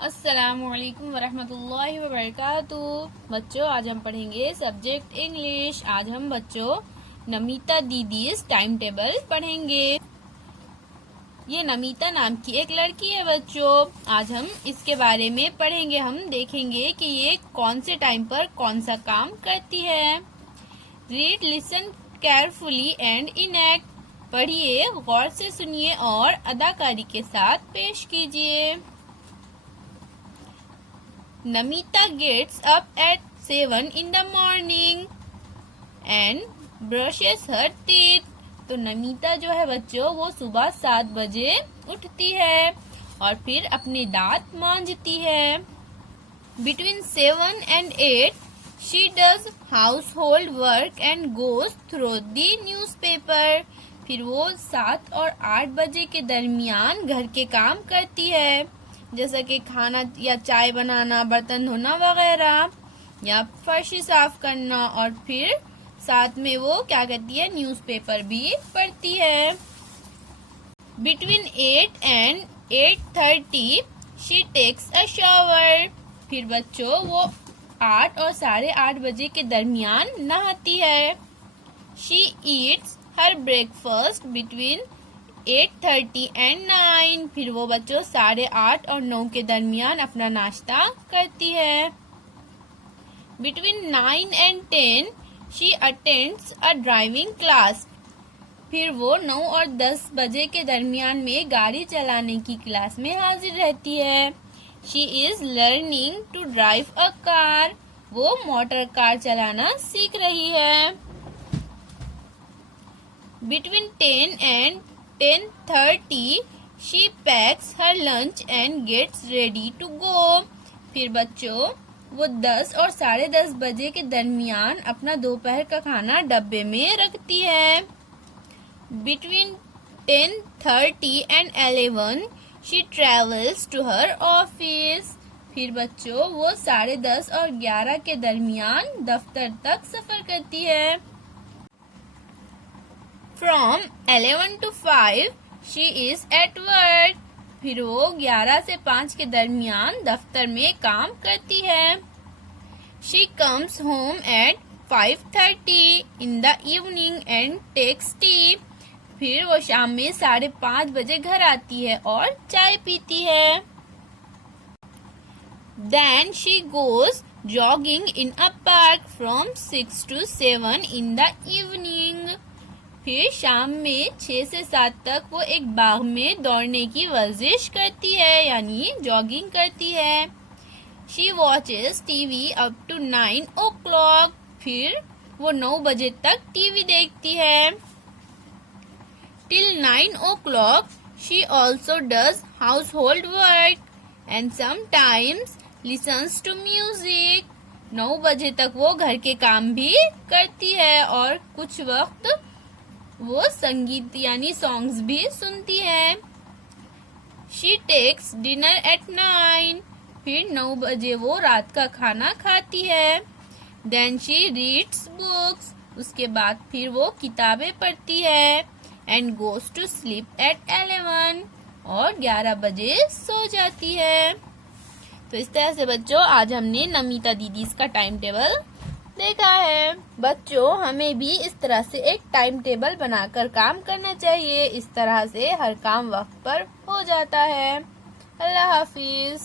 अस्सलामुअलैकुम वरहमतुल्लाहि वबरकातुहू। बच्चों, आज हम पढ़ेंगे सब्जेक्ट इंग्लिश। आज हम बच्चों नमिता दीदीज टाइम टेबल पढ़ेंगे। ये नमिता नाम की एक लड़की है बच्चों। आज हम इसके बारे में पढ़ेंगे। हम देखेंगे कि ये कौन से टाइम पर कौन सा काम करती है। Read, listen carefully and enact. पढ़िए, गौर से सुनिए और अदाकारी के साथ पेश कीजिए। Namita gets up at 7 in the morning and brushes her teeth। तो नमिता जो है बच्चों वो सुबह 7 बजे उठती है और फिर अपने दांत मांजती है। Between 7 and 8 she does household work and goes through the newspaper। फिर वो 7 और 8 बजे के दरमियान घर के काम करती है, जैसा कि खाना या चाय बनाना, बर्तन धोना वगैरह, या फर्श साफ करना। और फिर साथ में वो क्या करती है, न्यूज़पेपर भी पढ़ती है। Between 8 and 8:30 she takes a shower। फिर बच्चों वो 8 और 8:30 बजे के दरमियान नहाती है। She eats her breakfast between 8:30 and 9। फिर वो बच्चों 8:30 और 9 के दरमियान अपना नाश्ता करती है। Between 9 and 10 she attends a driving class। फिर वो 9 और 10 बजे के दरमियान में गाड़ी चलाने की क्लास में हाजिर रहती है। She is learning to drive a car। वो मोटर कार चलाना सीख रही है। Between 10 and 10:30 she packs her lunch and gets ready to go। फिर बच्चों वो 10 और 10:30 बजे के दरमियान अपना दोपहर का खाना डब्बे में रखती है। Between 10:30 and 11 she travels to her office। फिर बच्चों वो 10:30 और 11 के दरमियान दफ्तर तक सफर करती है। From 11 to 5 she is at work। फिर वो 11 से 5 के दरमियान दफ्तर में काम करती है। She comes home at 5:30 in the evening and takes tea। फिर वो शाम में 5:30 बजे घर आती है और चाय पीती है। Then she goes jogging in a park from 6 to 7 in the evening। फिर शाम में 6 से 7 तक वो एक बाग में दौड़ने की वर्जिश करती है, यानी जॉगिंग करती है। She watches TV up to 9 o'clock। फिर वो 9 बजे तक टीवी देखती है। Till 9 o'clock she also does household work and sometimes listens to music। 9 बजे तक वो घर के काम भी करती है और कुछ वक्त वो संगीत यानी सॉन्ग्स भी सुनती है। She takes dinner at 9। फिर 9 बजे वो रात का खाना खाती है। Then she reads books। उसके बाद फिर वो किताबें पढ़ती है। And goes to sleep at 11। और 11 बजे सो जाती है। तो इस तरह से बच्चों आज हमने नमिता दीदीज का टाइम टेबल देखा है। बच्चों, हमें भी इस तरह से एक टाइम टेबल बनाकर काम करना चाहिए। इस तरह से हर काम वक्त पर हो जाता है। अल्लाह हाफिज।